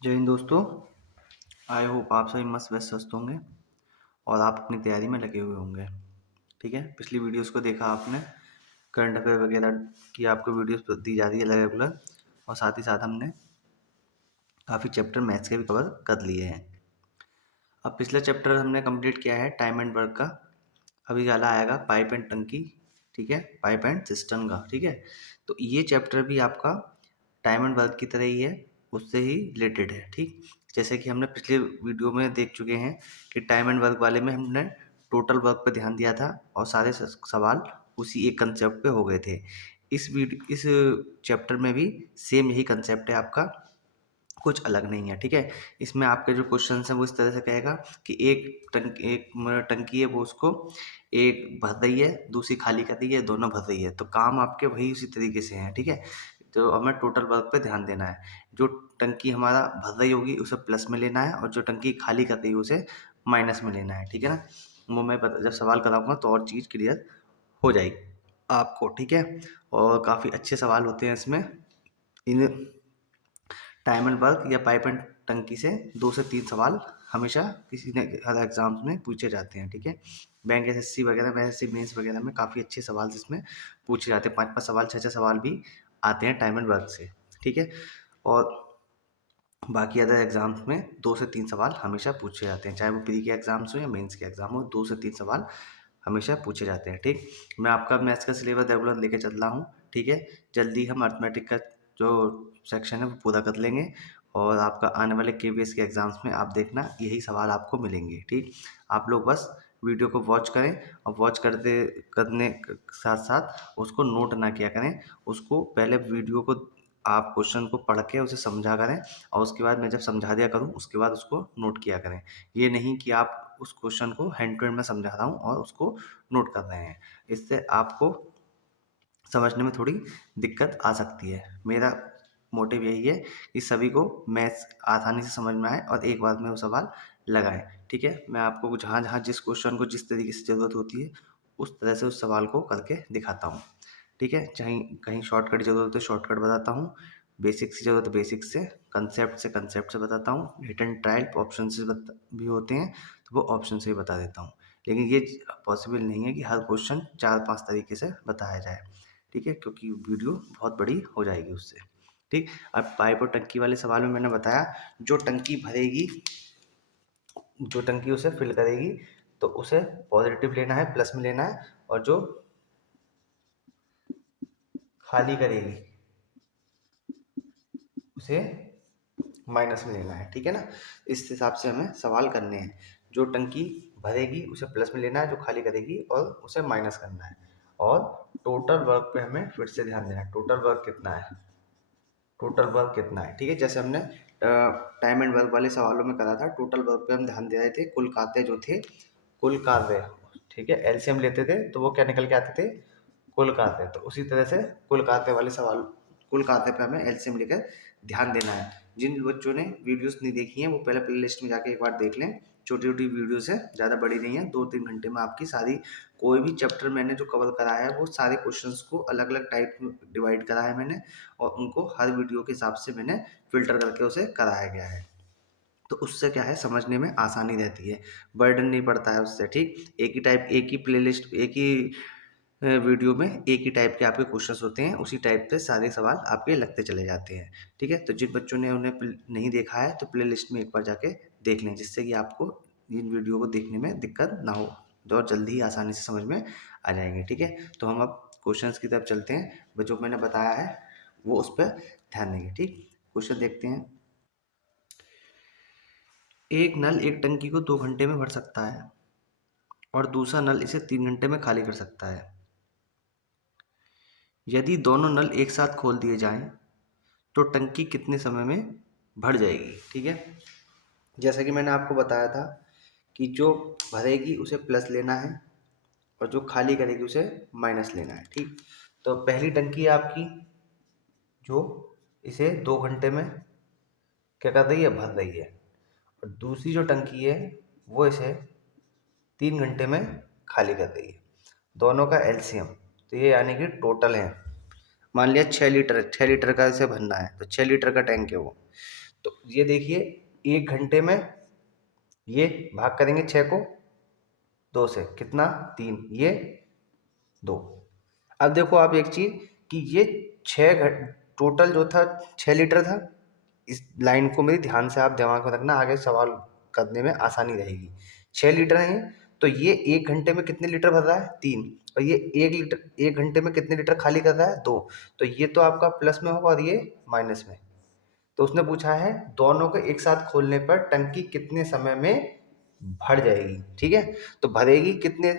जय हिंद दोस्तों। I hope आप सभी मस्त व्यस्त स्वस्थ होंगे और आप अपनी तैयारी में लगे हुए होंगे। ठीक है, पिछली वीडियोस को देखा आपने, करंट अफेयर वगैरह की आपको वीडियोस दी जा रही है रेगुलर, और साथ ही साथ हमने काफ़ी चैप्टर मैथ्स के भी कवर कर लिए हैं। अब पिछला चैप्टर हमने कंप्लीट किया है टाइम एंड वर्क का। अभी वाला आएगा पाइप एंड टंकी। ठीक है, पाइप एंड सिस्टम का। ठीक है, तो ये चैप्टर भी आपका टाइम एंड वर्क की तरह ही है, उससे ही रिलेटेड है। ठीक, जैसे कि हमने पिछले वीडियो में देख चुके हैं कि टाइम एंड वर्क वाले में हमने टोटल वर्क पर ध्यान दिया था और सारे सवाल उसी एक कंसेप्ट पे हो गए थे। इस चैप्टर में भी सेम यही कंसेप्ट है आपका, कुछ अलग नहीं है। ठीक है, इसमें आपके जो क्वेश्चन हैं वो इस तरह से कहेगा कि एक टंकी है, वो उसको एक भर रही है, दूसरी खाली कर रही है, दोनों भर रही है, तो काम आपके वही उसी तरीके से हैं। ठीक है, तो हमें टोटल वर्क पे ध्यान देना है। जो टंकी हमारा भर रही होगी उसे प्लस में लेना है, और जो टंकी खाली कर रही है उसे माइनस में लेना है। ठीक है ना, वो मैं जब सवाल कराऊंगा तो और चीज़ क्लियर हो जाएगी आपको। ठीक है, और काफ़ी अच्छे सवाल होते हैं इसमें। इन टाइम एंड वर्क या पाइप एंड टंकी से 2 से 3 सवाल हमेशा किसी न हर एग्जाम्स में पूछे जाते हैं। ठीक है, बैंक एसएससी वगैरह में, एसएससी मेंस वगैरह में काफ़ी अच्छे सवाल इसमें पूछे जाते हैं। 5-5 सवाल, 6-6 सवाल भी आते हैं टाइम एंड वर्क से। ठीक है, और बाकी अदर एग्जाम्स में 2 से 3 सवाल हमेशा पूछे जाते हैं, चाहे वो प्री के एग्जाम्स हो या मेंस के एग्जाम हो, 2 से 3 सवाल हमेशा पूछे जाते हैं। ठीक, मैं आपका मैथ्स का सिलेबस रेगुलर लेके चल रहा हूँ। ठीक है, जल्दी हम अर्थमेटिक का जो सेक्शन है वो पूरा कर लेंगे, और आपका आने वाले केवीएस के एग्जाम्स में आप देखना यही सवाल आपको मिलेंगे। ठीक, आप लोग बस वीडियो को वॉच करें, और वॉच करने के साथ साथ उसको नोट ना किया करें। उसको पहले वीडियो को आप क्वेश्चन को पढ़ के उसे समझा करें, और उसके बाद मैं जब समझा दिया करूँ उसके बाद उसको नोट किया करें। ये नहीं कि आप उस क्वेश्चन को हैंड टू हैंड में समझा रहा हूँ और उसको नोट कर रहे हैं, इससे आपको समझने में थोड़ी दिक्कत आ सकती है। मेरा मोटिव यही है कि सभी को मैथ्स आसानी से समझ में आए और एक बार में वो सवाल लगाएं। ठीक है, मैं आपको जहाँ जहाँ जिस क्वेश्चन को जिस तरीके से ज़रूरत होती है उस तरह से उस सवाल को करके दिखाता हूँ। ठीक है, चाहे कहीं शॉर्टकट की ज़रूरत है शॉर्टकट बताता हूँ, बेसिक्स की ज़रूरत है बेसिक से कंसेप्ट से बताता हूँ, रिटन टाइप ऑप्शन से भी होते हैं तो वो ऑप्शन से ही बता देता हूँ। लेकिन ये पॉसिबल नहीं है कि हर क्वेश्चन 4-5 तरीके से बताया जाए। ठीक है, क्योंकि वीडियो बहुत बड़ी हो जाएगी उससे। ठीक, अब पाइप और टंकी वाले सवाल में मैंने बताया, जो टंकी भरेगी, जो टंकी उसे फिल करेगी तो उसे पॉजिटिव लेना है, प्लस में लेना है, और जो खाली करेगी उसे माइनस में लेना है। ठीक है ना, इस हिसाब से हमें सवाल करने हैं। जो टंकी भरेगी उसे प्लस में लेना है, जो खाली करेगी और उसे माइनस करना है। और टोटल वर्क पे हमें फिर से ध्यान देना है, टोटल वर्क कितना है, टोटल वर्क कितना है। ठीक है, जैसे हमने टाइम एंड वर्क वाले सवालों में करा था, टोटल वर्क पे हम ध्यान दे रहे थे, कुल कार्य जो थे, कुल कार्य। ठीक है, एलसीएम लेते थे तो वो क्या निकल के आते थे, कुल कार्य। तो उसी तरह से कुल कार्य वाले सवाल, कुल कार्य पे हमें एलसीएम लेकर ध्यान देना है। जिन बच्चों ने वीडियोस नहीं देखी हैं वो पहले प्ले लिस्ट में जाके एक बार देख लें। छोटी छोटी वीडियोस है, ज़्यादा बड़ी नहीं है, 2-3 घंटे में आपकी सारी, कोई भी चैप्टर मैंने जो कवर कराया है वो सारे क्वेश्चंस को अलग अलग टाइप में डिवाइड करा है मैंने, और उनको हर वीडियो के हिसाब से मैंने फिल्टर करके उसे कराया गया है। तो उससे क्या है, समझने में आसानी रहती है, बर्डन नहीं पड़ता है उससे। ठीक, एक ही टाइप, एक ही प्लेलिस्ट, एक ही वीडियो में एक ही टाइप के आपके क्वेश्चंस होते हैं, उसी टाइप से सारे सवाल आपके लगते चले जाते हैं। ठीक है, तो जिन बच्चों ने उन्हें नहीं देखा है तो प्ले लिस्ट में एक बार जाके देख लें, जिससे कि आपको इन वीडियो को देखने में दिक्कत ना हो, और जल्दी ही आसानी से समझ में आ जाएंगे। ठीक है, तो हम अब क्वेश्चंस की तरफ चलते हैं, जो मैंने बताया है वो उस पर ध्यान देंगे। ठीक, क्वेश्चन देखते हैं। एक नल एक टंकी को 2 घंटे में भर सकता है और दूसरा नल इसे 3 घंटे में खाली कर सकता है। यदि दोनों नल एक साथ खोल दिए जाएं तो टंकी कितने समय में भर जाएगी। ठीक है, जैसा कि मैंने आपको बताया था कि जो भरेगी उसे प्लस लेना है और जो खाली करेगी उसे माइनस लेना है। ठीक, तो पहली टंकी है आपकी, जो इसे 2 घंटे में क्या कर रही है, भर रही है, और दूसरी जो टंकी है वो इसे 3 घंटे में खाली कर रही है। दोनों का एलसीएम, तो ये यानी कि टोटल है, मान लिया 6 लीटर, 6 लीटर का इसे भरना है तो 6 लीटर का टैंक है वो, तो ये देखिए 1 घंटे में ये भाग करेंगे 6 को 2 से, कितना 3, ये 2। अब देखो आप एक चीज़ कि ये 6 टोटल जो था 6 लीटर था। इस लाइन को मेरी ध्यान से आप दिमाग में रखना, आगे सवाल करने में आसानी रहेगी। 6 लीटर है ये, तो ये 1 घंटे में कितने लीटर भर रहा है 3, और ये 1 घंटे में कितने लीटर खाली कर रहा है 2। तो ये तो आपका प्लस में होगा और ये माइनस में। तो उसने पूछा है दोनों को एक साथ खोलने पर टंकी कितने समय में भर जाएगी। ठीक है, तो भरेगी कितने,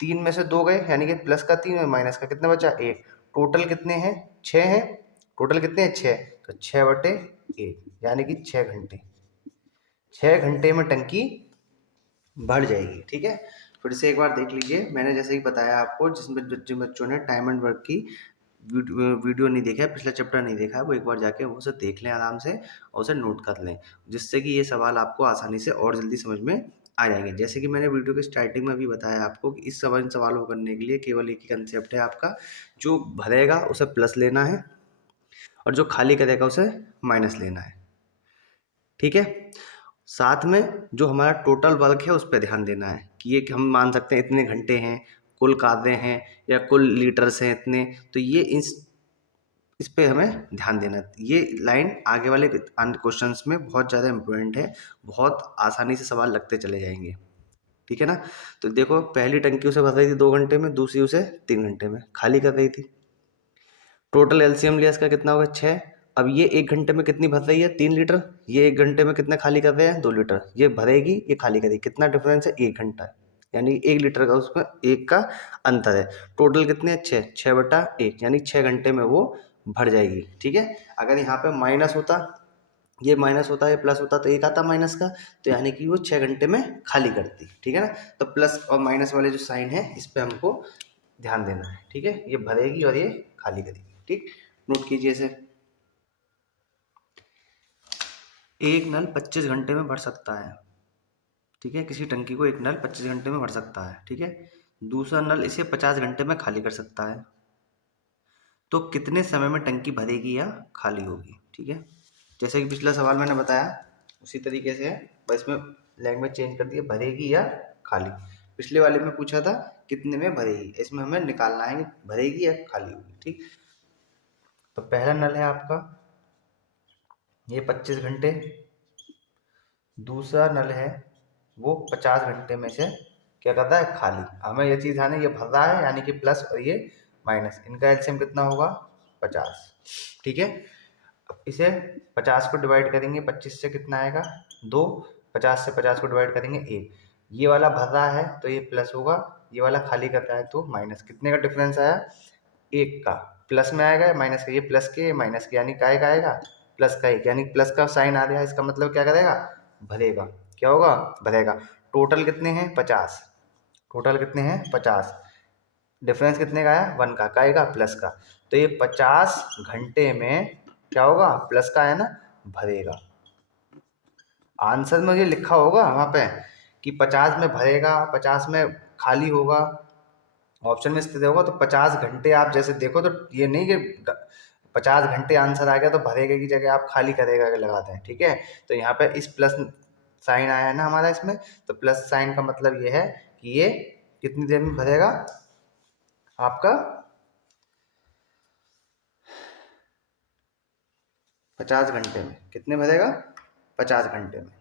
3 में से 2 गए यानी कि प्लस का 3 और माइनस का कितना बचा 1। टोटल कितने हैं 6 हैं, टोटल कितने हैं 6, तो 6/1 यानी कि 6 घंटे। 6 घंटे में टंकी भर जाएगी। ठीक है, फिर से एक बार देख लीजिए, मैंने जैसे ही बताया आपको, जिसमें जिन बच्चों ने टाइम एंड वर्क की वीडियो नहीं देखा है, पिछला चैप्टर नहीं देखा है, वो एक बार जाके वो उसे देख लें आराम से और उसे नोट कर लें, जिससे कि ये सवाल आपको आसानी से और जल्दी समझ में आ जाएंगे। जैसे कि मैंने वीडियो के स्टार्टिंग में भी बताया आपको कि इस सवालों को करने के लिए केवल एक ही कंसेप्ट है आपका, जो भरेगा उसे प्लस लेना है और जो खाली करेगा उसे माइनस लेना है। ठीक है, साथ में जो हमारा टोटल वर्क है उस पर ध्यान देना है कि ये हम मान सकते हैं इतने घंटे हैं, कुल कार्य हैं या कुल लीटर्स हैं इतने, तो ये इस पे हमें ध्यान देना है। ये लाइन आगे वाले क्वेश्चंस में बहुत ज़्यादा इम्पोर्टेंट है, बहुत आसानी से सवाल लगते चले जाएंगे। ठीक है ना, तो देखो पहली टंकी उसे भर रही थी 2 घंटे में, दूसरी उसे 3 घंटे में खाली कर रही थी। टोटल एलसीएम लिया इसका कितना होगा 6। अब ये 1 घंटे में कितनी भर रही है 3 लीटर, ये 1 घंटे में कितना खाली कर रहे हैं 2 लीटर, ये भरेगी ये खाली करेगी, कितना डिफरेंस है 1 घंटा है, यानी 1 लीटर का उसमें 1 का अंतर है। टोटल कितने हैं 6, 6/1 यानी 6 घंटे में वो भर जाएगी। ठीक है, अगर यहाँ पे माइनस होता, ये माइनस होता है प्लस होता तो एक आता माइनस का, तो यानी कि वो 6 घंटे में खाली करती। ठीक है ना, तो प्लस और माइनस वाले जो साइन है इस पे हमको ध्यान देना है। ठीक है, ये भरेगी और ये खाली करेगी। ठीक, नोट कीजिए इसे। एक नल 25 घंटे में भर सकता है। ठीक है, किसी टंकी को एक नल 25 घंटे में भर सकता है। ठीक है, दूसरा नल इसे 50 घंटे में खाली कर सकता है, तो कितने समय में टंकी भरेगी या खाली होगी। ठीक है, जैसे कि पिछला सवाल मैंने बताया उसी तरीके से है, बस इसमें लैंग्वेज चेंज कर दी है, भरेगी या खाली। पिछले वाले में पूछा था कितने में भरेगी, इसमें हमें निकालना है कि भरेगी या खाली होगी। ठीक, तो पहला नल है आपका ये 25 घंटे, दूसरा नल है वो 50 घंटे में से क्या करता है खाली। हमें ये चीज़ ध्यान है, ये भर रहा है यानी कि प्लस और ये माइनस, इनका एलसीएम कितना होगा 50। ठीक है, अब इसे 50 को डिवाइड करेंगे 25 से कितना आएगा 2, 50 से 50 को डिवाइड करेंगे 1। ये वाला भर रहा है तो ये प्लस होगा, ये वाला खाली कर रहा है तो माइनस। कितने का डिफरेंस आया 1 का, प्लस में आएगा या माइनस का, ये प्लस के माइनस के, यानी काय का आएगा प्लस का 1, यानी प्लस का साइन आ गया, इसका मतलब क्या करेगा भरेगा। क्या होगा भरेगा। टोटल कितने हैं 50, टोटल कितने हैं 50, डिफरेंस कितने का आया 1 का, आएगा प्लस का। तो ये 50 घंटे में क्या होगा प्लस का है ना, भरेगा। आंसर में ये लिखा होगा वहाँ पे कि 50 में भरेगा 50 में खाली होगा, ऑप्शन में स्थित होगा। तो 50 घंटे आप जैसे देखो तो ये नहीं कि 50 घंटे आंसर आ गया तो भरेगा की जगह आप खाली करेगा के लगाते हैं। ठीक है, तो यहाँ पे इस प्लस साइन आया है ना हमारा इसमें, तो प्लस साइन का मतलब ये है कि ये कितनी देर में भरेगा आपका 50 घंटे में, कितने भरेगा 50 घंटे में।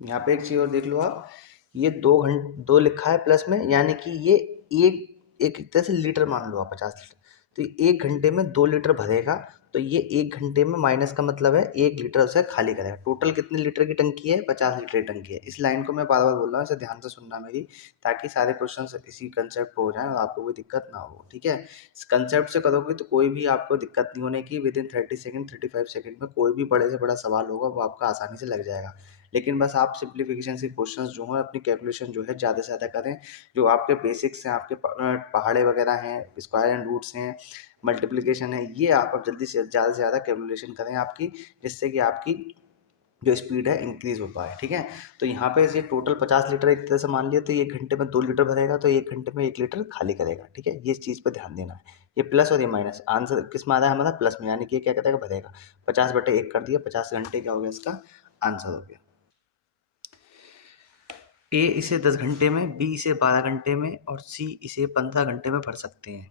यहाँ पे एक चीज और देख लो आप, ये 2 लिखा है प्लस में, यानी कि ये एक एक तरह से लीटर मान लो आप 50 लीटर, तो 1 घंटे में 2 लीटर भरेगा, तो ये 1 घंटे में माइनस का मतलब है 1 लीटर उसे खाली करेगा। टोटल कितने लीटर की टंकी है 50 लीटर की टंकी है। इस लाइन को मैं बार बार बोल रहा हूँ, इसे ध्यान से सुनना मेरी, ताकि सारे क्वेश्चन इसी कंसेप्ट पे हो जाए और आपको कोई दिक्कत ना हो। ठीक है, इस कंसेप्ट से करोगे तो कोई भी आपको दिक्कत नहीं होने की, विद इन 30 सेकेंड 35 सेकेंड में कोई भी बड़े से बड़ा सवाल होगा वो आपका आसानी से लग जाएगा। लेकिन बस आप सिंप्लीफिकेशन के क्वेश्चंस जो हैं अपनी कैलकुलेशन जो है ज़्यादा से ज़्यादा करें, जो आपके बेसिक्स हैं, आपके पहाड़े वगैरह हैं, स्क्वायर एंड रूट्स हैं, मल्टीप्लिकेशन है, ये आप अब जल्दी से ज़्यादा कैलकुलेशन करें आपकी, जिससे कि आपकी जो स्पीड है इंक्रीज हो पाए, ठीक है। तो यहाँ पे ये टोटल 50 लीटर एक तरह से मान लिया, तो ये 1 घंटे में 2 लीटर भरेगा, तो 1 घंटे में 1 लीटर खाली करेगा, ठीक है। ये इस चीज़ पे ध्यान देना है। ये प्लस और ये माइनस, आंसर किस में आ रहा है हमारा, प्लस में, यानी कि ये क्या कहता है भरेगा। 50/1 कर दिया, 50 घंटे क्या हो गया इसका आंसर हो गया। ए इसे 10 घंटे में, बी इसे 12 घंटे में और सी इसे 15 घंटे में भर सकते हैं।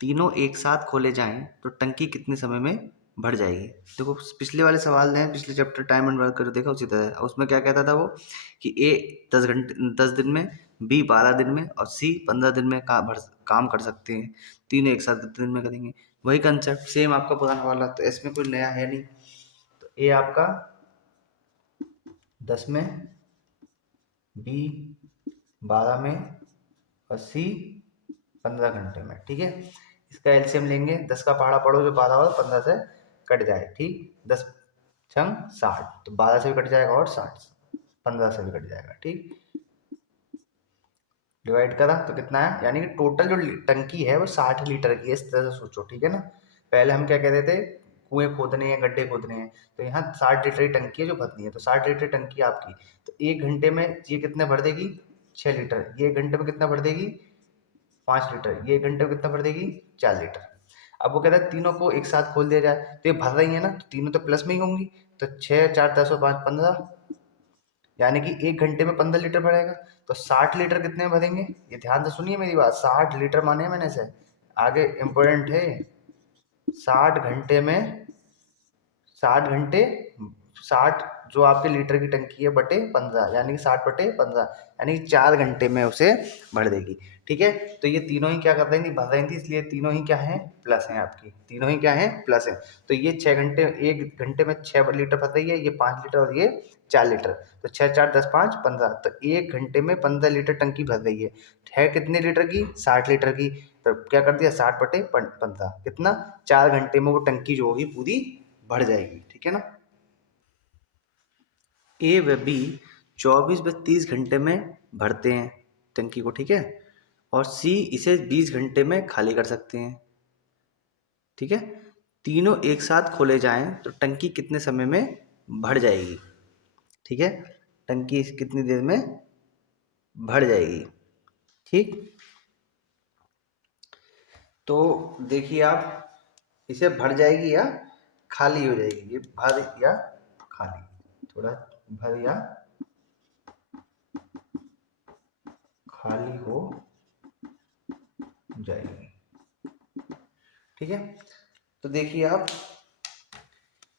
तीनों एक साथ खोले जाएं तो टंकी कितने समय में भर जाएगी। देखो पिछले वाले सवाल ने, पिछले चैप्टर टाइम एंड वर्क कर देखा उसी तरह, उसमें क्या कहता था वो कि ए 10 दिन में, बी 12 दिन में और सी 15 दिन में काम कर सकते हैं। तीनों एक साथ 10 दिन में करेंगे। वही कंसेप्ट सेम आपका पुराना वाला, तो इसमें कोई नया है नहीं। तो ए आपका 10 में, बी 12 में और सी 15 घंटे में, ठीक है। इसका एलसीएम लेंगे, 10 का पहाड़ा पढ़ो जो 12 और 15 से कट जाए, ठीक। 10 छंग 60, तो 12 से भी कट जाएगा और 60 15 से भी कट जाएगा, ठीक। डिवाइड करा तो कितना है, यानी कि टोटल जो टंकी है वो 60 लीटर की है, इस तरह से सोचो, ठीक है ना। पहले हम क्या कहते थे, कुएं खोदने हैं, गड्ढे खोदने हैं, तो यहाँ 60 लीटर की टंकी है जो भरनी है, तो 60 लीटर टंकी आपकी, तो 1 घंटे में ये कितने भर देगी, 6 लीटर। ये 1 घंटे में कितना भर देगी, 5 लीटर। ये 1 घंटे में कितना भर देगी, 4 लीटर। अब वो कहता है तीनों को एक साथ खोल दिया जाए, तो ये भर रही है ना, तो तीनों तो प्लस में ही होंगी, तो 6 4 10 और 5 15, यानी कि 1 घंटे में 15 लीटर भरेगा। तो 60 लीटर कितने में भरेंगे, ये ध्यान से सुनिए मेरी बात, 60 लीटर माने मैंने से आगे इम्पोर्टेंट है। 60 घंटे में, 60 घंटे, 60 जो आपके लीटर की टंकी है बटे 15, यानी कि 60/15, यानी कि 4 घंटे में उसे भर देगी, ठीक है। तो ये तीनों ही क्या कर रही थी, भर रही थी, इसलिए तीनों ही क्या है, प्लस हैं आपकी, तीनों ही क्या है, प्लस है। तो ये 6 घंटे, 1 घंटे में 6 लीटर भर रही है, ये 5 लीटर और ये 4 लीटर, तो 6 4 10 5 15, तो 1 घंटे में 15 लीटर टंकी भर रही है कितने लीटर की, 60 लीटर की। तो क्या कर दिया, 60/15 कितना, 4 घंटे में वो टंकी जो होगी पूरी भर जाएगी, ठीक है ना। ए व बी 24 व 30 घंटे में भरते हैं टंकी को, ठीक है, और सी इसे 20 घंटे में खाली कर सकते हैं, ठीक है। तीनों एक साथ खोले जाएं तो टंकी कितने समय में भर जाएगी, ठीक है। टंकी कितनी देर में भर जाएगी, ठीक। तो देखिए आप, इसे भर जाएगी या खाली हो जाएगी, ये भर या खाली, थोड़ा भर या खाली हो जाएगी, ठीक है। तो देखिए आप,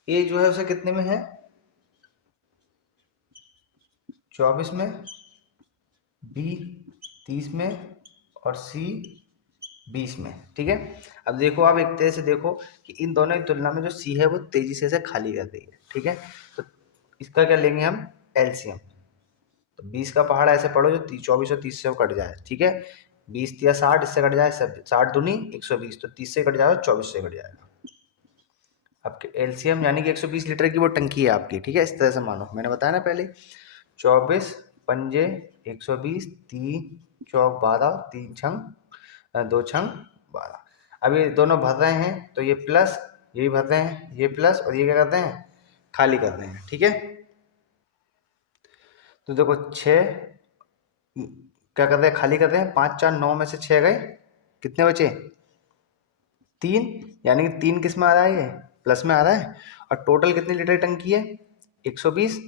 ए जो है उसे कितने में है, 24 में, बी 30 में और सी 20 में, ठीक है। अब देखो आप एक तरह से देखो कि इन दोनों की तुलना में जो सी है वो तेजी से इसे खाली कर रही है, ठीक है। तो इसका क्या लेंगे हम, एलसीएम। तो 20 का पहाड़ा ऐसे पढ़ो जो 24 और 30 से वो कट जाए, ठीक है। 20 या 60 इससे कट जाए, 60 दूनी 120, तो 30 से कट जाएगा, 24 से कट जाएगा आपके एलसीएम, यानी कि 120 लीटर की वो टंकी है आपकी, ठीक है। इस तरह से मानो, मैंने बताया ना पहले, 24 पंजे 120, 3 चौक 12, 3 छंग 2 छंग 12। अब ये दोनों भर रहे हैं, तो ये प्लस, ये भी भर रहे हैं, ये प्लस, और ये क्या करते हैं, खाली कर रहे हैं, ठीक है। तो देखो 6 क्या कर रहे हैं, खाली कर रहे हैं, 5 4 9 में से 6 गए, कितने बचे, 3, यानी कि 3 किस में आ रहा है, ये प्लस में आ रहा है। और टोटल कितनी लीटर की टंकी है, 120,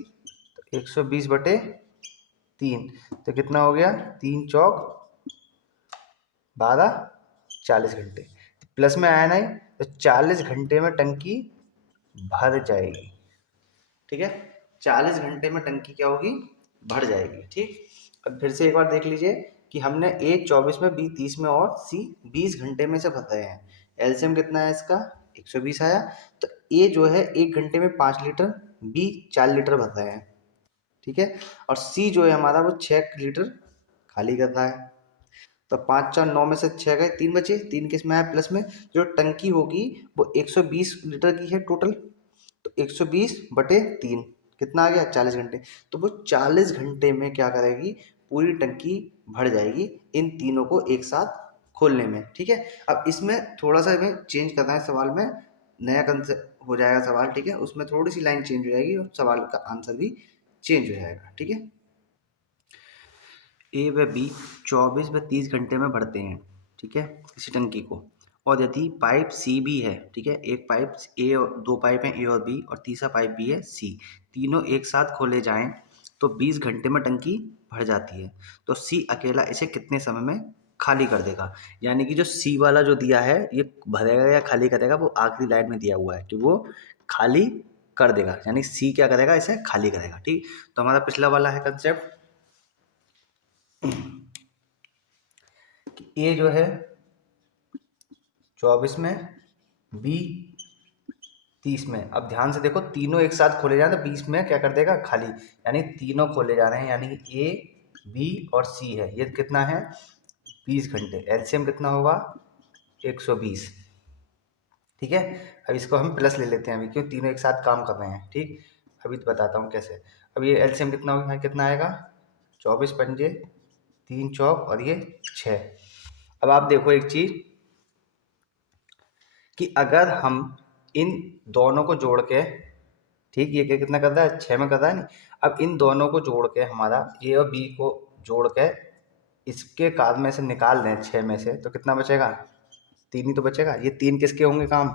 120/3, तो कितना हो गया, 3 चौक 12, 40 घंटे, प्लस में आया नहीं, तो 40 घंटे में टंकी भर जाएगी, ठीक है। 40 घंटे में टंकी क्या होगी, भर जाएगी, ठीक। अब फिर से एक बार देख लीजिए कि हमने ए 24 में, बी 30 में और सी 20 घंटे में से भर रहे हैं। एलसीएम कितना है इसका, 120 आया। तो ए जो है 1 घंटे में 5 लीटर, बी 4 लीटर भर रहे हैं, ठीक है। और सी जो है हमारा वो 6 लीटर खाली कर रहा है। तो 5 4 9 में से 6 गए, 3 बचे, 3 किस में है, प्लस में। जो टंकी होगी वो 120 लीटर की है टोटल, तो 120/3 कितना आ गया, 40 घंटे। तो वो 40 घंटे में क्या करेगी, पूरी टंकी भर जाएगी इन तीनों को एक साथ खोलने में, ठीक है। अब इसमें थोड़ा सा हमें चेंज करना है सवाल में, नया कंसेप्ट हो जाएगा सवाल, ठीक है। उसमें थोड़ी सी लाइन चेंज हो जाएगी और सवाल का आंसर भी चेंज हो जाएगा, ठीक है। ए व बी 24 व 30 घंटे में भरते हैं, ठीक है, किसी टंकी को। और यदि पाइप सी बी है, ठीक है, एक पाइप ए और दो पाइप हैं ए और बी और तीसरा पाइप बी है सी, तीनों एक साथ खोले जाएं तो 20 घंटे में टंकी भर जाती है। तो सी अकेला इसे कितने समय में खाली कर देगा? यानी कि जो सी वाला जो दिया है ये भरेगा या खाली करेगा, वो आखिरी लाइन में दिया हुआ है कि वो खाली कर देगा, यानी सी क्या करेगा, इसे खाली करेगा, ठीक। तो हमारा पिछला वाला है कंसेप्ट कि ए जो है 24 में, बी 30 में। अब ध्यान से देखो, तीनों एक साथ खोले जाए तो 20 में क्या कर देगा, खाली, यानी तीनों खोले जा रहे हैं, यानी ए बी और सी है, ये कितना है 20 घंटे। एलसीएम कितना होगा 120, ठीक है। अब इसको हम प्लस ले लेते हैं अभी, क्यों, तीनों एक साथ काम कर रहे हैं, ठीक। अभी तो बताता हूँ कैसे। अब ये एलसीएम कितना होगा, कितना आएगा 24 पंजे 3 चौक और ये 6। अब आप देखो एक चीज कि अगर हम इन दोनों को जोड़ के, ठीक, ये क्या कितना कर रहा है 6 में कर रहा है नहीं। अब इन दोनों को जोड़ के हमारा ए और बी को जोड़ के इसके काम में से निकाल दें 6 में से, तो कितना बचेगा, 3 ही तो बचेगा। ये 3 किसके होंगे काम,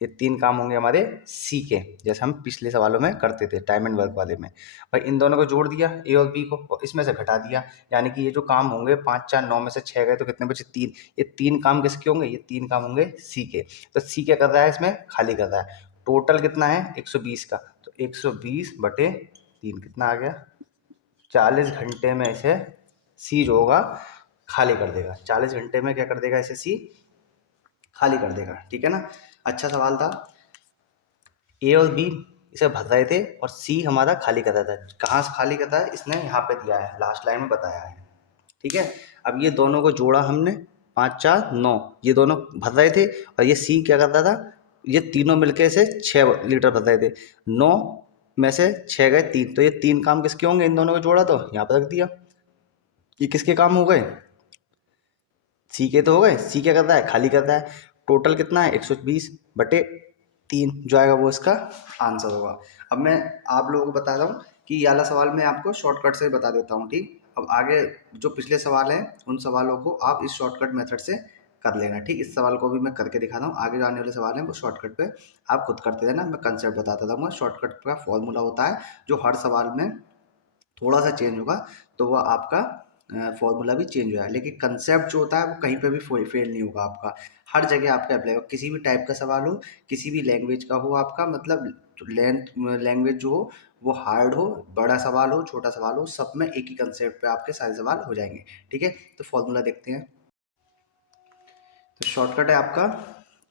ये 3 काम होंगे हमारे सी के, जैसे हम पिछले सवालों में करते थे टाइम एंड वर्क वाले में। भाई इन दोनों को जोड़ दिया ए और बी को और इसमें से घटा दिया, यानी कि ये जो काम होंगे 5 4 9 में से 6 गए तो कितने बचे 3। ये 3 काम किसके होंगे, ये 3 काम होंगे सी के। तो सी क्या कर रहा है, इसमें खाली कर रहा है। टोटल कितना है 120 का, तो 120 बटे 3 कितना आ गया 40 घंटे में इसे सी जो होगा खाली कर देगा। 40 घंटे में क्या कर देगा, इसे सी खाली कर देगा, ठीक है ना। अच्छा सवाल था। ए और बी इसे भर रहे थे और सी हमारा खाली कर रहा था। कहाँ से खाली कर रहा है, इसने यहाँ पे दिया है, लास्ट लाइन में बताया है, ठीक है। अब ये दोनों को जोड़ा हमने, 5 4 9, ये दोनों भर रहे थे और ये सी क्या कर रहा था, ये तीनों मिलके इसे 6 लीटर भर रहे थे। 9 में से 6 गए 3, तो ये 3 काम किसके होंगे, इन दोनों को जोड़ा तो यहाँ पर रख दिया। ये किसके काम हो गए, सी के तो हो गए। सी क्या कर रहा है, खाली कर रहा है। टोटल कितना है 120 बटे 3 जो आएगा वो इसका आंसर होगा। अब मैं आप लोगों को बता रहा हूँ कि ये वाला सवाल मैं आपको शॉर्टकट से बता देता हूँ, ठीक। अब आगे जो पिछले सवाल हैं उन सवालों को आप इस शॉर्टकट मेथड से कर लेना, ठीक। इस सवाल को भी मैं करके दिखा रहा हूँ, आगे जो आने वाले सवाल हैं वो शॉर्टकट पे आप खुद करते रहना, मैं कंसेप्ट बताता रहूँगा। शॉर्टकट का फॉर्मूला होता है जो हर सवाल में थोड़ा सा चेंज होगा, तो वह आपका फॉर्मूला भी चेंज हुआ है, लेकिन कंसेप्ट जो होता है वो कहीं पे भी फेल नहीं होगा आपका, हर जगह आपका अप्लाई होगा। किसी भी टाइप का सवाल हो, किसी भी लैंग्वेज का हो, आपका मतलब लेंथ लैंग्वेज जो हो वो हार्ड हो, बड़ा सवाल हो छोटा सवाल हो, सब में एक ही कंसेप्ट पे आपके सारे सवाल हो जाएंगे, ठीक है। तो फॉर्मूला देखते हैं। तो शॉर्टकट है आपका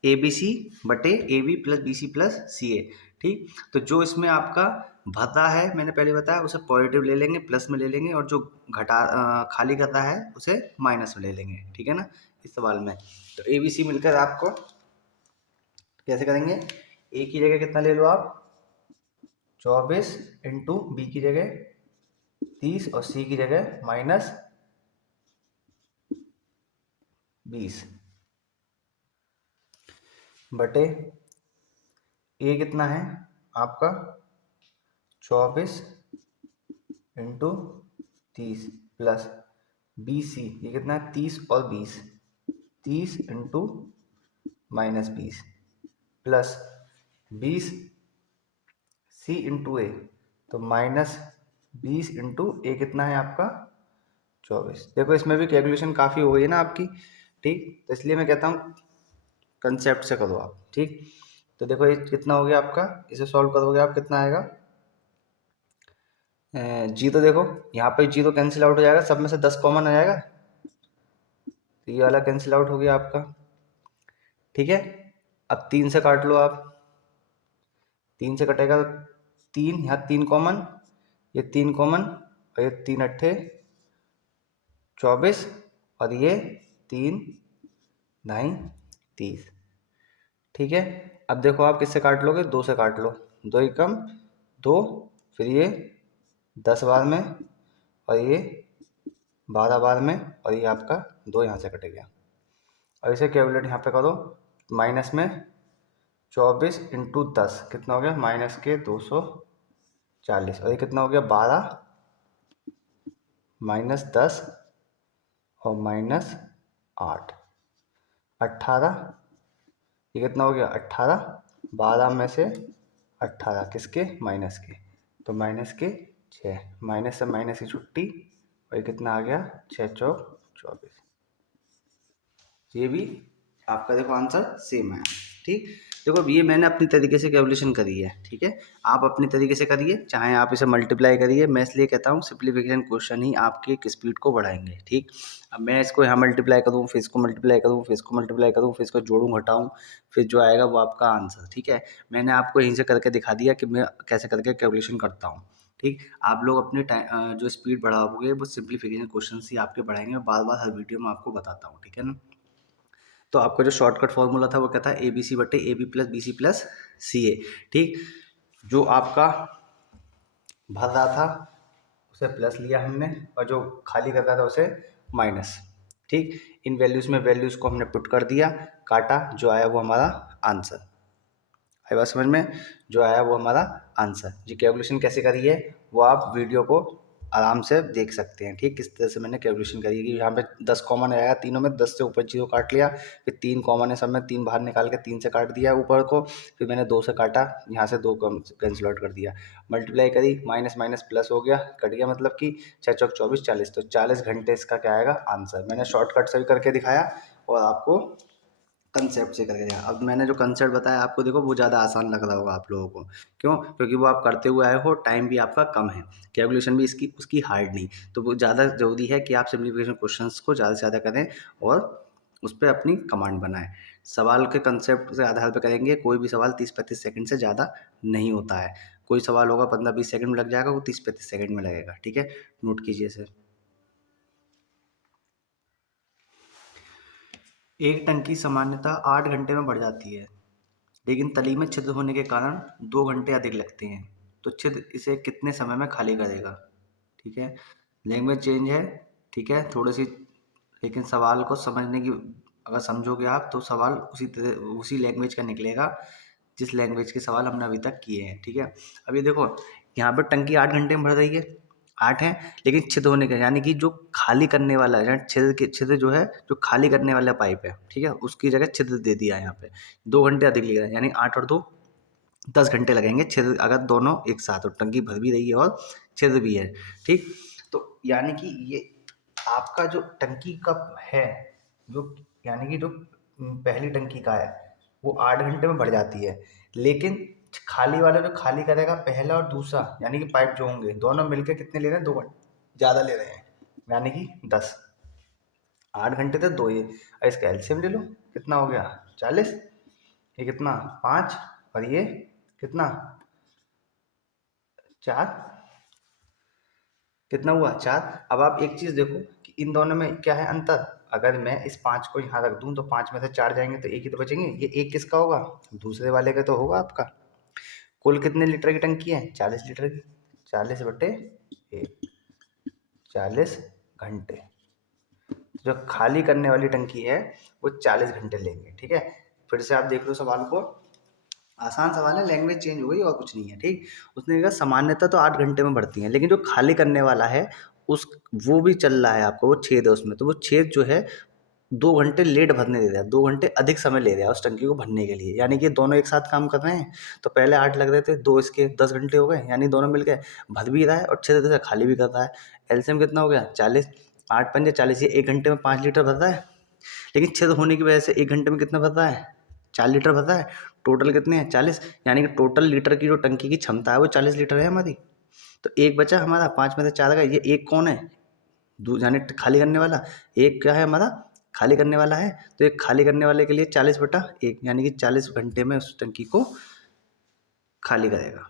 ए बी सी बटे A B plus B C plus C A, ठीक। तो जो इसमें आपका भरा है मैंने पहले बताया उसे पॉजिटिव ले लेंगे, प्लस में ले लेंगे, और जो खाली करता है उसे माइनस में ले लेंगे, ठीक है ना, इस सवाल में। तो ए बी सी मिलकर आपको कैसे करेंगे, ए की जगह कितना ले लो आप 24 इंटू बी की जगह 30 और सी की जगह -20 बटे ए कितना है आपका 24 इंटू 30 प्लस बी सी ये कितना है 30 और 20, 30 इंटू -20 प्लस 20 सी इंटू ए, तो -20 इंटू ए कितना है आपका 24। देखो इसमें भी कैलकुलेशन काफ़ी हो गई है ना आपकी, ठीक। तो इसलिए मैं कहता हूँ कंसेप्ट से करो आप, ठीक। तो देखो ये कितना हो गया आपका, इसे सॉल्व करोगे आप कितना आएगा, जी तो देखो यहाँ पे जी तो कैंसिल आउट हो जाएगा, सब में से 10 कॉमन आ जाएगा, तो ये वाला कैंसिल आउट हो गया आपका, ठीक है। अब 3 से काट लो आप, 3 से कटेगा तो 3, यहाँ 3 कॉमन, ये 3 कॉमन और ये 3 अट्ठे 24 और ये 3 ढाई 30, ठीक है। अब देखो आप किससे काट लोगे, 2 से काट लो, 2 एकम 2, फिर ये 10 बार में और ये 12 बार में, और ये आपका 2 यहाँ से कट गया। और इसे कैलकुलेट यहाँ पे करो, माइनस में 24 इंटू 10 कितना हो गया माइनस के 240, और ये कितना हो गया 12 माइनस 10 और माइनस 8, 18, ये कितना हो गया 18, 12 में से 18 किसके माइनस के, तो माइनस के 6, माइनस से माइनस की छुट्टी, और ये कितना आ गया 6 चौक 24। ये भी आपका देखो आंसर सेम है। ठीक, देखो ये मैंने अपनी तरीके से कैलकुलेशन करी है। ठीक है, आप अपनी तरीके से करिए, चाहे आप इसे मल्टीप्लाई करिए। मैं इसलिए कहता हूँ सिंप्लीफिकेशन क्वेश्चन ही आपके स्पीड को बढ़ाएंगे। ठीक, अब मैं इसको यहाँ मल्टीप्लाई करूँ, फिर इसको मल्टीप्लाई करूँ, फिर इसको मल्टीप्लाई करूँ, फिर इसको जोड़ूँ घटाऊँ, फिर जो आएगा वो आपका आंसर। ठीक है, मैंने आपको यहीं से करके दिखा दिया कि मैं कैसे करके कैलकुलेशन करता हूँ। ठीक, आप लोग अपने टाइम जो स्पीड बढ़ाओगे वो सिंप्लीफिकेशन क्वेश्चन ही आपके बढ़ाएंगे। बार बार हर वीडियो में आपको बताता हूँ। ठीक है ना, तो आपका जो शॉर्टकट फॉर्मूला था वो क्या था, ए बी सी बटे A B plus B C plus C A. ठीक, जो आपका भर रहा था उसे प्लस लिया हमने, और जो खाली कर रहा था उसे माइनस। ठीक, इन वैल्यूज़ में वैल्यूज़ को हमने पुट कर दिया, काटा, जो आया वो हमारा आंसर। आई बात समझ में, जो आया वो हमारा आंसर। जी कैलकुलेशन कैसे करी है वो आप वीडियो को आराम से देख सकते हैं। ठीक, किस तरह से मैंने कैलकुलेशन करी है कि यहाँ पे 10 कॉमन आया तीनों में, 10 से ऊपर जीरो काट लिया, फिर 3 कॉमन है सब में, 3 बाहर निकाल के 3 से काट दिया ऊपर को, फिर मैंने 2 से काटा, यहाँ से 2 कैंसिल आउट कर दिया, मल्टीप्लाई करी, माइनस माइनस प्लस हो गया, कट गया, मतलब कि 6 चौक 24 40, तो 40 घंटे इसका क्या आएगा आंसर। मैंने शॉर्टकट से भी करके दिखाया और आपको कंसेप्ट से करके दिखाया। अब मैंने जो कंसेप्ट बताया आपको, देखो वो ज़्यादा आसान लग रहा होगा आप लोगों को, क्यों, क्योंकि वो आप करते हुए आए हो, टाइम भी आपका कम है, कैलकुलेशन भी इसकी उसकी हार्ड नहीं, तो वो ज़्यादा ज़रूरी है कि आप सिम्प्लीफिकेशन क्वेश्चंस को ज़्यादा से ज़्यादा करें और उस पर अपनी कमांड बनाएं। सवाल के कंसेप्ट से आधार पर करेंगे, कोई भी सवाल 30-35 सेकंड से ज़्यादा नहीं होता है। कोई सवाल होगा 15-20 सेकंड में लग जाएगा, वो 30-35 सेकंड में लगेगा। ठीक है, नोट कीजिए इसे। एक टंकी सामान्यतः 8 घंटे में भर जाती है, लेकिन तली में छिद्र होने के कारण 2 घंटे अधिक लगते हैं, तो छिद्र इसे कितने समय में खाली करेगा। ठीक है, लैंग्वेज चेंज है। ठीक है, थोड़ी सी, लेकिन सवाल को समझने की, अगर समझोगे आप तो सवाल उसी तरह उसी लैंग्वेज का निकलेगा जिस लैंग्वेज के सवाल हमने अभी तक किए हैं। ठीक है, अब ये देखो, यहाँ पर टंकी 8 घंटे में भर रही है, 8 है, लेकिन छिद्र होने का यानी कि जो खाली करने वाला है, छिद्र जो है जो खाली करने वाला पाइप है, ठीक है, उसकी जगह छिद्र दे दिया है यहाँ पे, 2 घंटे अधिक लग रहा है, यानी 8 और 2 10 घंटे लगेंगे छिद्र, अगर दोनों एक साथ हो, टंकी भर भी रही है और छिद्र भी है। ठीक, तो यानी कि ये आपका जो टंकी का है, जो यानी कि जो पहली टंकी का है वो 8 घंटे में भर जाती है, लेकिन खाली वाला जो खाली करेगा पहला और दूसरा, यानी कि पाइप जो होंगे दोनों मिलकर कितने ले रहे हैं, 2 घंटे ज़्यादा ले रहे हैं, यानी कि 10। 8 घंटे थे 2, ये इसका एलसीएम ले लो, कितना हो गया 40, ये कितना 5, और ये कितना 4, कितना हुआ 4। अब आप एक चीज़ देखो कि इन दोनों में क्या है अंतर, अगर मैं इस 5 को यहाँ रख दूँ तो 5 में से 4 जाएंगे तो एक ही तो बचेंगे, ये एक किसका होगा, दूसरे वाले का तो होगा आपका। कुल कितने लीटर की टंकी है, 40 लीटर की, 40 बटे 1, 40 घंटे। जो खाली करने वाली टंकी है वो 40 घंटे लेंगे। ठीक है, फिर से आप देख लो सवाल को, आसान सवाल है, लैंग्वेज चेंज हो गई और कुछ नहीं है। ठीक, उसने कहा सामान्यतः तो 8 घंटे में बढ़ती हैं, लेकिन जो खाली करने वाला है उस वो भी चल रहा है आपको, वो छेद है उसमें, तो वो छेद जो है 2 घंटे लेट भरने दे रहा है, 2 घंटे अधिक समय ले रहा है उस टंकी को भरने के लिए, यानी कि दोनों एक साथ काम कर रहे हैं। तो पहले 8 लग रहे थे, 2 इसके 10 घंटे हो गए, यानी दोनों मिल गए, भर भी रहा है और छेद से खाली भी कर रहा है। एलसीएम कितना हो गया 40, 8 पंजे 40, ये 1 घंटे में 5 लीटर भर रहा है, लेकिन छेद होने की वजह से 1 घंटे में कितना भर रहा है, 4 लीटर भर रहा है। टोटल कितने हैं 40, यानी कि टोटल लीटर की जो टंकी की क्षमता है वो 40 लीटर है हमारी। तो एक बचा हमारा, 5 में से 4 गए, ये एक कौन है, यानी खाली करने वाला, एक क्या है हमारा खाली करने वाला है, तो एक खाली करने वाले के लिए 40/1, यानी कि 40 घंटे में उस टंकी को खाली करेगा।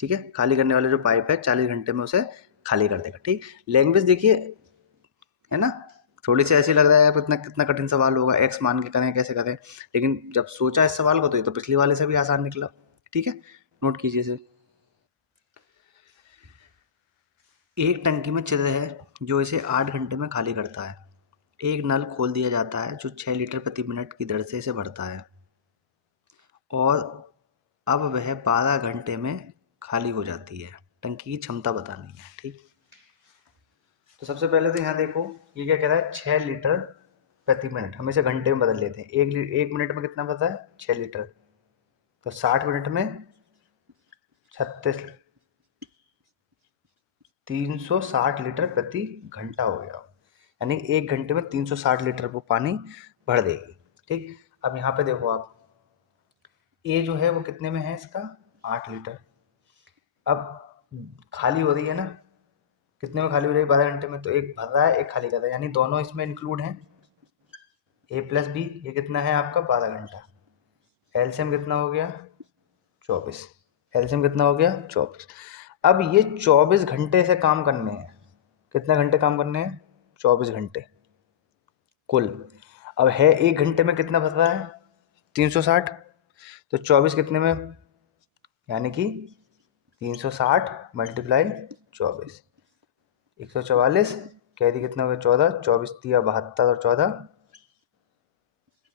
ठीक है, खाली करने वाले जो पाइप है 40 घंटे में उसे खाली कर देगा। ठीक, लैंग्वेज देखिए, है ना, थोड़ी सी ऐसी लग रहा है यार कितना कितना कठिन सवाल होगा, एक्स मान के करें कैसे करें, लेकिन जब सोचा इस सवाल को तो ये तो पिछली वाले से भी आसान निकला। ठीक है, नोट कीजिए इसे। एक टंकी में छिद्र है जो इसे 8 घंटे में खाली करता है। एक नल खोल दिया जाता है जो 6 लीटर प्रति मिनट की दर से इसे भरता है, और अब वह 12 घंटे में खाली हो जाती है। टंकी की क्षमता बतानी है। ठीक, तो सबसे पहले तो यहाँ देखो ये क्या कह रहा है, 6 लीटर प्रति मिनट। हम इसे घंटे में बदल लेते हैं। एक मिनट में कितना बता है, 6 लीटर। तो 60 मिनट में 36, 360 लीटर प्रति घंटा हो गया। यानी 1 घंटे में 360 लीटर वो पानी भर देगी। ठीक, अब यहाँ पे देखो आप, ए जो है वो कितने में है इसका, 8 लीटर। अब खाली हो रही है ना, कितने में खाली हो रही है, 12 घंटे में। तो एक भर रहा है, एक खाली कर रहा है, यानी दोनों इसमें इंक्लूड हैं। ए प्लस बी, ये कितना है आपका, 12 घंटा। एलसीएम कितना हो गया, 24। एलसीएम कितना हो गया, 24। अब ये 24 घंटे से काम करने हैं। कितने घंटे काम करने हैं, 24 घंटे कुल। अब है 1 घंटे में कितना बच रहा है, 360। तो 24 कितने में, यानी कि 360 मल्टीप्लाई 24, 144। कैरी कितना हो गया, 14। 24 दिया 72 और 14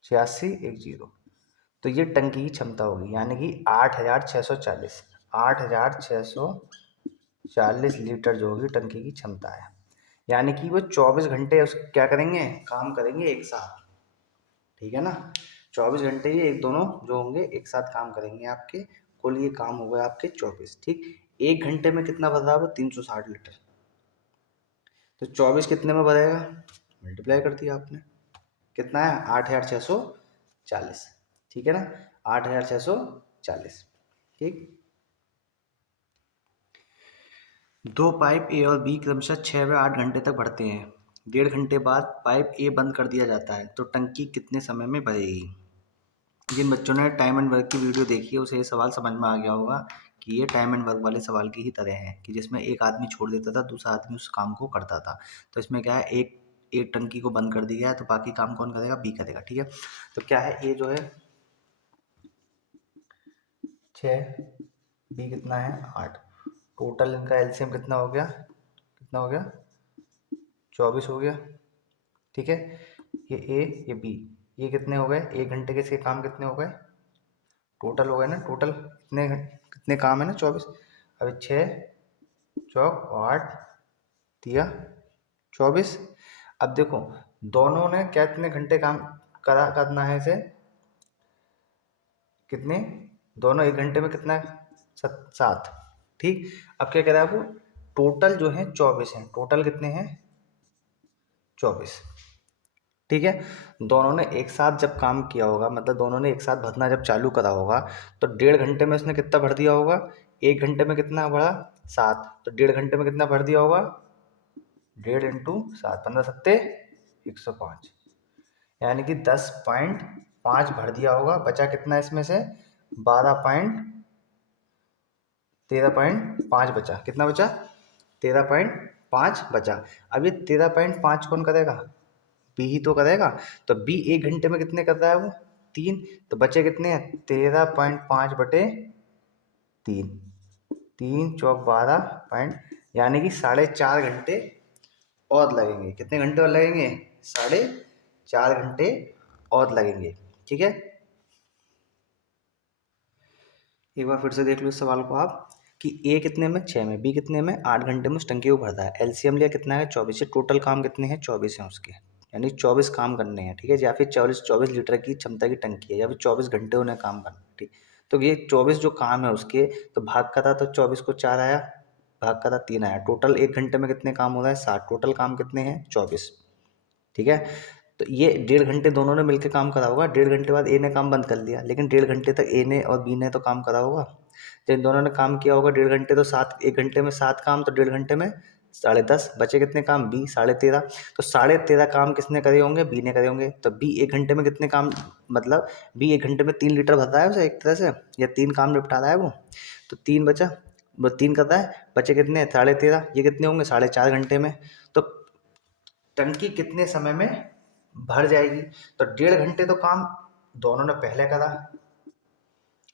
86, 10। तो ये टंकी की क्षमता होगी, यानी कि 8640, 8640 लीटर जो होगी टंकी की क्षमता है। यानी कि वो 24 घंटे उस क्या करेंगे, काम करेंगे एक साथ। ठीक है ना, 24 घंटे ये एक दोनों जो होंगे एक साथ काम करेंगे आपके। कुल ये काम हो गए आपके 24। ठीक, 1 घंटे में कितना बदला वो, 360 लीटर। तो 24 कितने में बदलेगा, मल्टीप्लाई कर दिया आपने, कितना है, 8640। ठीक है ना, 8640। ठीक, दो पाइप ए और बी क्रमशः 6 व 8 घंटे तक भरते हैं। 1.5 घंटे बाद पाइप ए बंद कर दिया जाता है, तो टंकी कितने समय में भरेगी। जिन बच्चों ने टाइम एंड वर्क की वीडियो देखी है उसे ये सवाल समझ में आ गया होगा कि ये टाइम एंड वर्क वाले सवाल की ही तरह है, कि जिसमें एक आदमी छोड़ देता था, दूसरा आदमी उस काम को करता था। तो इसमें क्या है, एक एक टंकी को बंद कर दिया है, तो बाकी काम कौन करेगा, बी करेगा। ठीक है, तो क्या है, ए जो है 6, बी कितना है 8। टोटल इनका एलसीएम कितना हो गया, कितना हो गया, 24 हो गया। ठीक है, ये ए ये बी, ये कितने हो गए, 1 घंटे के इसके काम कितने हो गए, टोटल हो गए ना, टोटल कितने कितने काम है ना, 24। अब 6 चौक 8 दिया 24। अब देखो दोनों ने क्या कितने घंटे काम करा करना है इसे, कितने, दोनों 1 घंटे में कितना, 7। ठीक, अब क्या कह रहा है वो, टोटल जो है 24 है, टोटल कितने हैं 24। ठीक है, दोनों ने एक साथ जब काम किया होगा, मतलब दोनों ने एक साथ भरना जब चालू करा होगा, तो 1.5 घंटे में उसने कितना भर दिया होगा, 1 घंटे में कितना भरा 7, तो 1.5 घंटे में कितना भर दिया होगा, 1.5 × 7, 15 × 7 105। यानी कि 10.5 भर दिया होगा। बचा कितना इसमें से, 13.5 बचा। कितना बचा, 13.5 बचा। अब ये 13.5 कौन करेगा, बी ही तो करेगा। तो बी 1 घंटे में कितने कर रहा है वो, 3। तो बचे कितने हैं, 13.5/3, 3 चौक 12 यानी कि 4.5 घंटे और लगेंगे। कितने घंटे और लगेंगे, 4.5 घंटे और लगेंगे। ठीक है, एक बार फिर से देख लो इस सवाल को आप, कि ए कितने में 6 में, बी कितने में 8 घंटे में उस टंकी को भरता है। एलसीएम लिया कितना है 24, टोटल काम कितने हैं 24 हैं उसके, यानी 24 काम करने हैं। ठीक है, या फिर 24 लीटर की क्षमता की टंकी है, या फिर 24 घंटे उन्हें काम करना है। ठीक, तो ये 24 जो काम है उसके, तो भाग का था तो 24 को 4 आया, भाग का था 3 आया। टोटल 1 घंटे में कितने काम हो रहा है 7, टोटल काम कितने हैं 24। ठीक है, तो ये 1.5 घंटे दोनों ने मिलकर काम करा होगा। 1.5 घंटे बाद ए ने काम बंद कर दिया, लेकिन 1.5 घंटे तक ए ने और बी ने तो काम करा होगा। जब इन दोनों ने काम किया होगा 1.5 घंटे, तो 7, 1 घंटे में 7 काम, तो 1.5 घंटे में 10.5 बचे कितने काम, बी 13.5। तो 13.5 काम किसने करे होंगे, बी ने करे होंगे। तो बी 1 घंटे में कितने काम, मतलब बी 1 घंटे में 3 लीटर भर रहा है उसे एक तरह से, या 3 काम निपटा रहा है वो। तो 3 बचा, वो 3 कर रहा है, बचे कितने 13.5, ये कितने होंगे 4.5 घंटे में। तो टंकी कितने समय में भर जाएगी। तो 1.5 घंटे तो काम दोनों ने पहले करा।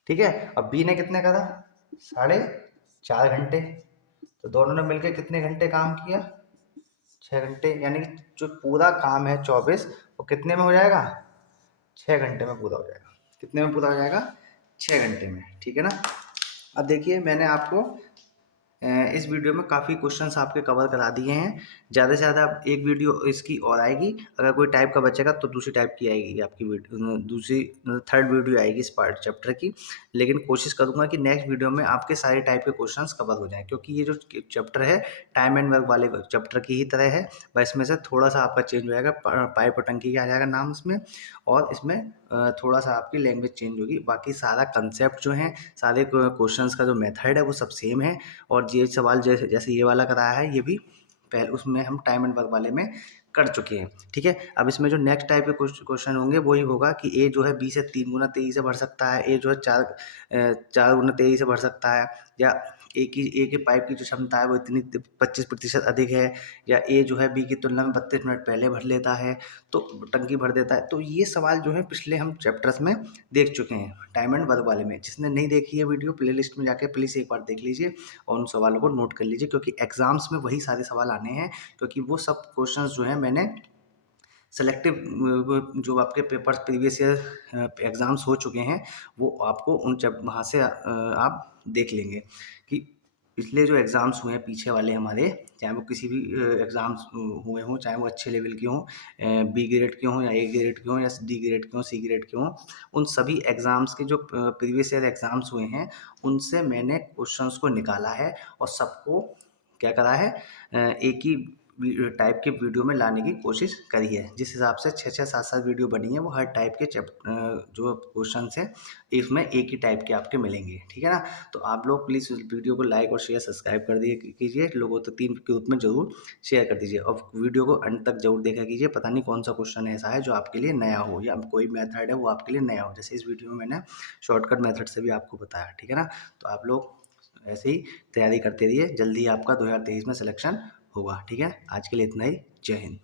ठीक है, अब बी ने कितने करा, 4.5 घंटे। तो दोनों ने मिलकर कितने घंटे काम किया, 6 घंटे। यानी कि जो पूरा काम है 24, वो कितने में हो जाएगा, 6 घंटे में पूरा हो जाएगा। कितने में पूरा हो जाएगा, 6 घंटे में, ठीक है ना। अब देखिए मैंने आपको इस वीडियो में काफ़ी क्वेश्चंस आपके कवर करा दिए हैं। ज़्यादा से ज़्यादा एक वीडियो इसकी और आएगी। अगर कोई टाइप का बचेगा तो दूसरी टाइप की आएगी आपकी दूसरी थर्ड वीडियो आएगी इस पार्ट चैप्टर की। लेकिन कोशिश करूँगा कि नेक्स्ट वीडियो में आपके सारे टाइप के क्वेश्चंस कवर हो जाएँ, क्योंकि ये जो चैप्टर है टाइम एंड वर्क वाले चैप्टर की ही तरह है, बस इसमें से थोड़ा-सा आपका चेंज हो जाएगा। पाइप और टंकी का आ जाएगा नाम इसमें, और इसमें थोड़ा-सा आपकी लैंग्वेज चेंज होगी। बाकी सारा कंसेप्ट जो है, सारे क्वेश्चंस का जो मेथड है वो सब सेम है। और ये सवाल जैसे जैसे ये वाला कराया है, ये भी पहले उसमें हम टाइम एंड वर्क वाले में कर चुके हैं, ठीक है। अब इसमें जो नेक्स्ट टाइप के क्वेश्चन होंगे वही होगा कि ए जो है बी से 3 गुना तेजी से बढ़ सकता है, ए जो है 4 गुना तेजी से बढ़ सकता है, या ए के पाइप की जो क्षमता है वो इतनी 25% अधिक है, या ए जो है बी की तुलना में 32 मिनट पहले भर लेता है, तो टंकी भर देता है। तो ये सवाल जो है पिछले हम चैप्टर्स में देख चुके हैं टाइम एंड वर्क वाले में। जिसने नहीं देखी है वीडियो, प्लेलिस्ट में जाके प्लीज़ एक बार देख लीजिए और उन सवालों को नोट कर लीजिए, क्योंकि एग्जाम्स में वही सारे सवाल आने हैं। क्योंकि वो सब क्वेश्चंस जो है मैंने सेलेक्टिव जो आपके पेपर्स प्रीवियस ईयर एग्ज़ाम्स हो चुके हैं, वो आपको उन वहाँ से आप देख लेंगे कि पिछले जो एग्ज़ाम्स हुए हैं पीछे वाले हमारे, चाहे वो किसी भी एग्ज़ाम्स हुए हों, चाहे वो अच्छे लेवल के हों, बी ग्रेड के हों या ए ग्रेड के हों या डी ग्रेड के हों, सी ग्रेड के हों, उन सभी एग्ज़ाम्स के जो प्रीवियस ईयर एग्ज़ाम्स हुए हैं, उनसे मैंने क्वेश्चंस को निकाला है और सबको क्या करा है, एक ही टाइप के वीडियो में लाने की कोशिश करी है। जिस हिसाब से 6-6, 7-7 वीडियो बनी है, वो हर टाइप के जो क्वेश्चंस हैं इसमें एक ही टाइप के आपके मिलेंगे, ठीक है ना। तो आप लोग प्लीज़ उस वीडियो को लाइक और शेयर सब्सक्राइब कर दिए कीजिए, लोगों तो 3 ग्रुप में ज़रूर शेयर कर दीजिए, और वीडियो को अंत तक ज़रूर देखा कीजिए। पता नहीं कौन सा क्वेश्चन ऐसा है जो आपके लिए नया हो, या कोई मेथड है वो आपके लिए नया हो, जैसे इस वीडियो में मैंने शॉर्टकट मेथड से भी आपको बताया, ठीक है ना। तो आप लोग ऐसे ही तैयारी करते रहिए, जल्दी ही आपका 2023 में सिलेक्शन होगा, ठीक है। आज के लिए इतना ही। जय हिंद।